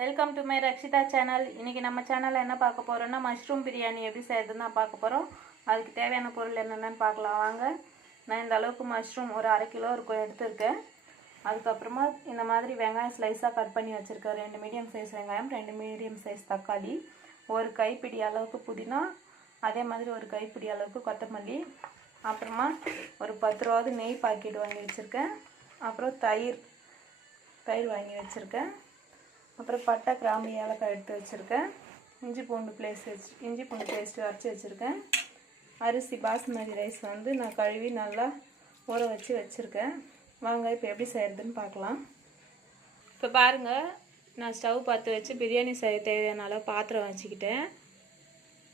Welcome to my Rakshitha channel. இன்றைக்கி நம்ம சேனலில் என்ன பார்க்க போகிறோன்னா மஷ்ரூம் பிரியாணி எப்படி செய்யறதுன்னு தான் பார்க்க போகிறோம். அதுக்கு தேவையான பொருள் என்னென்னு பார்க்கலாம் வாங்க. நான் இந்த அளவுக்கு மஷ்ரூம் ஒரு 1/2 கிலோ இருக்கும் எடுத்துருக்கேன். அதுக்கப்புறமா இந்த மாதிரி வெங்காயம் ஸ்லைஸாக கட் பண்ணி வச்சுருக்கேன். 2 மீடியம் சைஸ் வெங்காயம், 2 மீடியம் சைஸ் தக்காளி, ஒரு கைப்பிடி அளவுக்கு புதினா, அதே மாதிரி ஒரு கைப்பிடி அளவுக்கு கொத்தமல்லி, அப்புறமா ஒரு 10 ரூபாவது நெய் பாக்கெட் வாங்கி வச்சுருக்கேன். அப்புறம் தயிர் வாங்கி வச்சுருக்கேன். அப்புறம் பட்டை, கிராம்பு, ஏலக்காய் எடுத்து வச்சுருக்கேன். இஞ்சி பூண்டு பேஸ்ட்டு அரைச்சி வச்சுருக்கேன். அரிசி பாஸ்மதி ரைஸ் நான் கழுவி நல்லா ஊற வச்சுருக்கேன். வாங்க இப்போ எப்படி செய்கிறதுன்னு பார்க்கலாம். இப்போ பாருங்கள், நான் ஸ்டவ் பார்த்து வச்சு பிரியாணி செய்ய தேவையான அளவு பாத்திரம் வச்சுக்கிட்டேன்.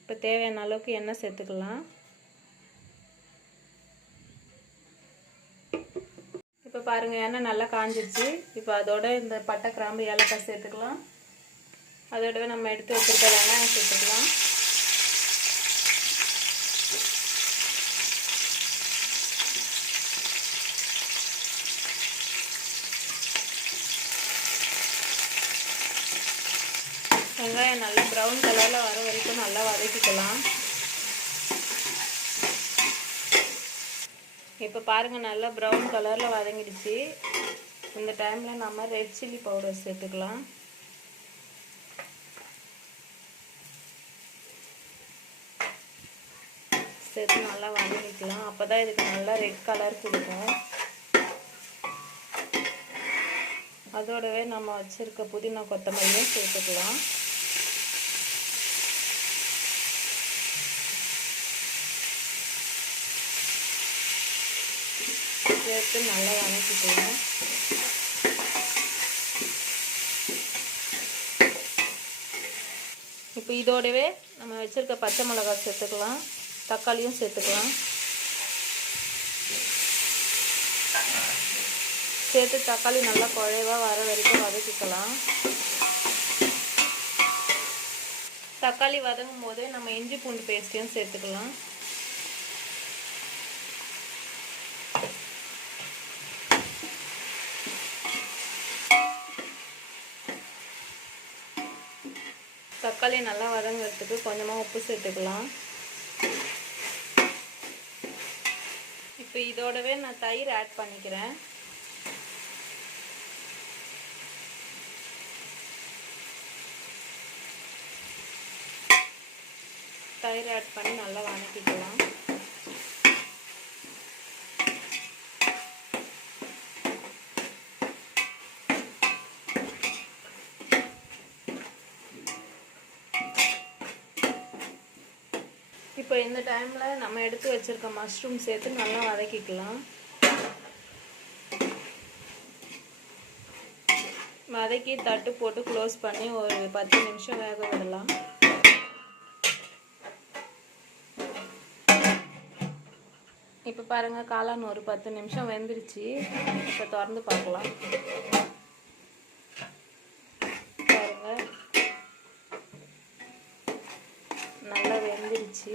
இப்போ தேவையான அளவுக்கு எண்ணெய் சேர்த்துக்கலாம். இப்போ பாருங்கள், எண்ணெய் நல்லா காஞ்சிடுச்சு. இப்போ அதோட இந்த பட்டை, கிராம்பு, ஏலக்காய் சேர்த்துக்கலாம். அதோடவே நம்ம எடுத்து வச்சுருக்க வெங்காயம் சேர்த்துக்கலாம். வெங்காயம் நல்லா ப்ரௌன் கலரில் வர வரைக்கும் நல்லா வதக்கிக்கலாம். இப்போ பாருங்கள், நல்லா ப்ரௌன் கலரில் வதங்கிடுச்சு. இந்த டைமில் நம்ம ரெட் சில்லி பவுடர் சேர்த்துக்கலாம். சேர்த்து நல்லா வதக்கிக்கலாம். அப்போ தான் இதுக்கு நல்லா ரெட் கலர் கொடுக்கும். அதோடவே நம்ம வச்சுருக்க புதினா, கொத்தமல்லியும் சேர்த்துக்கலாம். சேர்த்து நல்லா வதக்கிக்கலாம். இப்போ இதோடவே நம்ம வச்சுருக்க பச்சை மிளகாய் சேர்த்துக்கலாம். தக்காளியும் சேர்த்துக்கலாம். சேர்த்து தக்காளி நல்லா குழைவாக வர வரைக்கும் வதக்கிக்கலாம். தக்காளி வதங்கும் போது நம்ம இஞ்சி பூண்டு பேஸ்ட்டையும் சேர்த்துக்கலாம். தக்காளி நல்லா வதங்கிறதுக்கு கொஞ்சமாக உப்பு சேர்த்துக்கலாம். இப்போ இதோடவே நான் தயிர் ஆட் பண்ணிக்கிறேன். தயிர் ஆட் பண்ணி நல்லா வதக்கிக்கலாம். இப்போ இந்த டைமில் நம்ம எடுத்து வச்சுருக்க மஷ்ரூம் சேர்த்து நல்லா வதக்கிக்கலாம். வதக்கி தட்டு போட்டு க்ளோஸ் பண்ணி ஒரு 10 நிமிஷம் வேக விடலாம். இப்போ பாருங்கள், காளான் ஒரு 10 நிமிஷம் வெந்துருச்சு. இப்போ திறந்து பார்க்கலாம். பாருங்கள், நல்லா வெந்துருச்சு.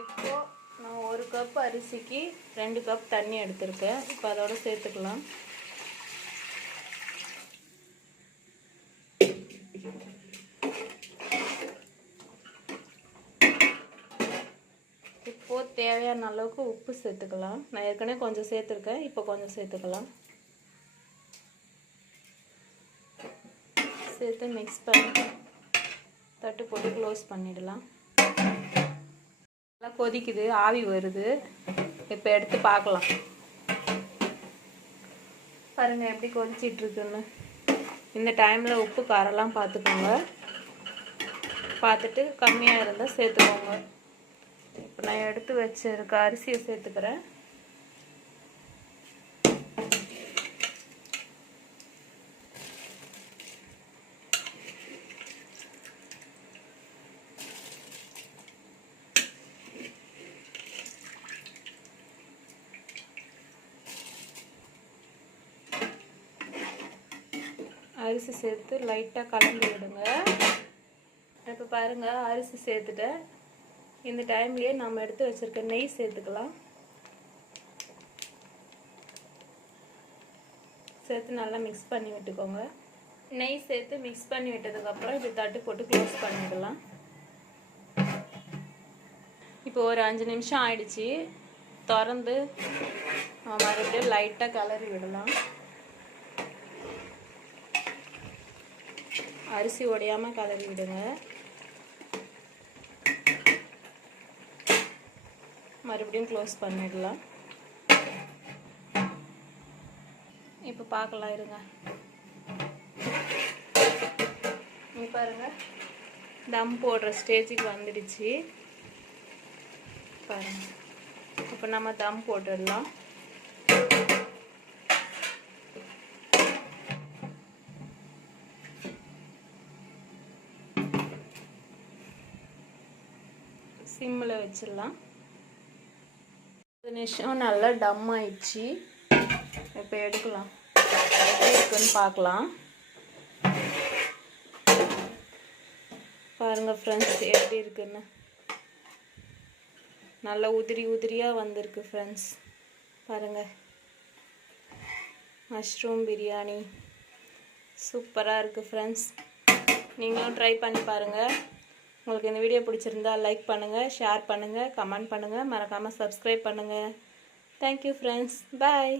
இப்போ நான் 1 கப் அரிசிக்கு 2 கப் தண்ணி எடுத்திருக்கேன். இப்போ அதோட சேர்த்துக்கலாம். இப்போ தேவையான அளவுக்கு உப்பு சேர்த்துக்கலாம். நான் ஏற்கனவே கொஞ்சம் சேர்த்துருக்கேன், இப்போ கொஞ்சம் சேர்த்துக்கலாம். சேர்த்து மிக்ஸ் பண்ணி தட்டு போட்டு க்ளோஸ் பண்ணிடலாம். நல்லா கொதிக்குது, ஆவி வருது. இப்போ எடுத்து பார்க்கலாம். பாருங்கள் எப்படி கொதிச்சிட்ருக்குன்னு. இந்த டைமில் உப்பு காரெல்லாம் பார்த்துக்கோங்க. பார்த்துட்டு கம்மியாக இருந்தால் சேர்த்துக்கோங்க. இப்போ நான் எடுத்து வச்சுருக்க அரிசியை சேர்த்துக்கிறேன். அரிசி சேர்த்து லைட்டாக கலந்து விடுங்க. இப்போ பாருங்கள், அரிசி சேர்த்துட்டேன். இந்த டைம்லேயே நம்ம எடுத்து வச்சுருக்க நெய் சேர்த்துக்கலாம். சேர்த்து நல்லா மிக்ஸ் பண்ணி விட்டுக்கோங்க. நெய் சேர்த்து மிக்ஸ் பண்ணி விட்டதுக்கப்புறம் இப்படி தட்டு போட்டு க்ளோஸ் பண்ணிடலாம். இப்போ ஒரு 5 நிமிஷம் ஆயிடுச்சு. திறந்து மறுபடியும் லைட்டாக கிளறி விடலாம். அரிசி உடையாமல் கிளறி விடுங்க. மறுபடியும் க்ளோஸ் பண்ணிடலாம். இப்போ பார்க்கலாம் இருங்க. இங்கே பாருங்கள், தம் போடுற ஸ்டேஜுக்கு வந்துடுச்சு பாருங்கள். இப்போ நம்ம தம் போட்டுடலாம். சிம்மில் வச்சிடலாம். 10 நிமிஷம் நல்லா டம் ஆயிடுச்சு. இப்போ எடுக்கலாம், எப்படி இருக்குன்னு பார்க்கலாம். பாருங்கள் ஃப்ரெண்ட்ஸ் எப்படி இருக்குன்னு. நல்லா உதிரி உதிரியாக வந்திருக்கு ஃப்ரெண்ட்ஸ். பாருங்கள், மஷ்ரூம் பிரியாணி சூப்பராக இருக்குது ஃப்ரெண்ட்ஸ். நீங்களும் ட்ரை பண்ணி பாருங்கள். உங்களுக்கு இந்த வீடியோ பிடிச்சிருந்தா லைக் பண்ணுங்கள், ஷேர் பண்ணுங்கள், கமெண்ட் பண்ணுங்கள், மறக்காமல் சப்ஸ்கிரைப் பண்ணுங்கள். Thank you friends. பாய்.